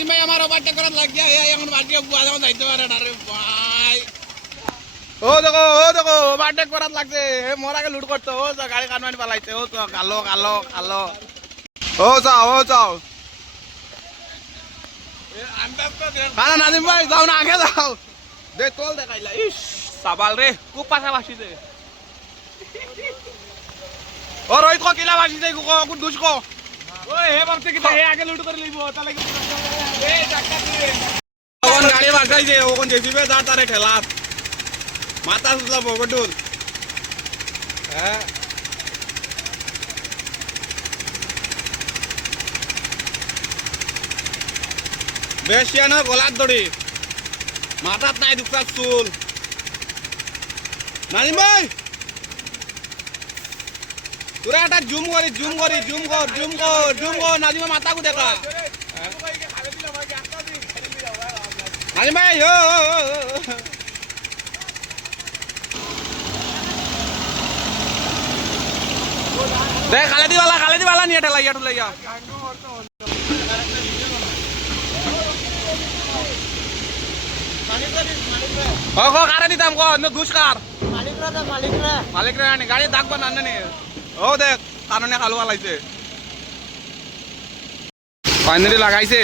নাজিম ভাই আমার ওভারটেক করার লাগিয়া এখন বাকি বুয়া যখন যাইতে পারে না রে ভাই ও দেখো ওভারটেক করার লাগছে মোরাকে লুট করতে ও যা গাড়ি কানমানি পালাইছে ও তো কালো কালো কালো ও যাও খানা নাজিম ভাই যাও না আগে যাও দে তোল দেখাইলা ইস সাবাল রে খুব পাশাপাশি দে ও রোহিত কো কিলা বাসি যাই কো দুষ কো ওই হে ভাবছে কি হে আগে লুট করে লইব তাহলে কি এ টাকা দিবে কোন গাড়ি বাসাই যে ও কোন জেসিবে যা তারে ঠেলা মাথা সুতলা বগডুল হ্যাঁ বেশিয়ানো গলার দড়ি মাথাত নাই দুকটা চুল নাজিম ভাই তোরা একটা জুম কর নাজিমা মাথা কো দেখা নাজিম ভাই দেখ খালে দিওয়ালা নিয়ে ঠেলাইয়া কারে দিতাম কো ঘুষ কার মালিক রে আনি গাড়ি দাগ বান আনে ও দেখ কারণে কালো লাগাইছে ফাইনালি লাগাইছে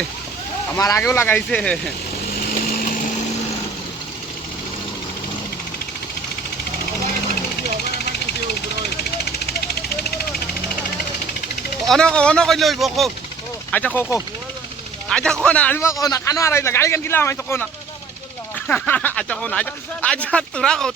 আমার আগেও লাগাইছে অন কই লইব কো আচ্ছা কো না আনিবা কো না কানো আরাইলা গাড়ি কেন কিলা আমাই তো কো না আচ্ছা কো না আচ্ছা তোরা কো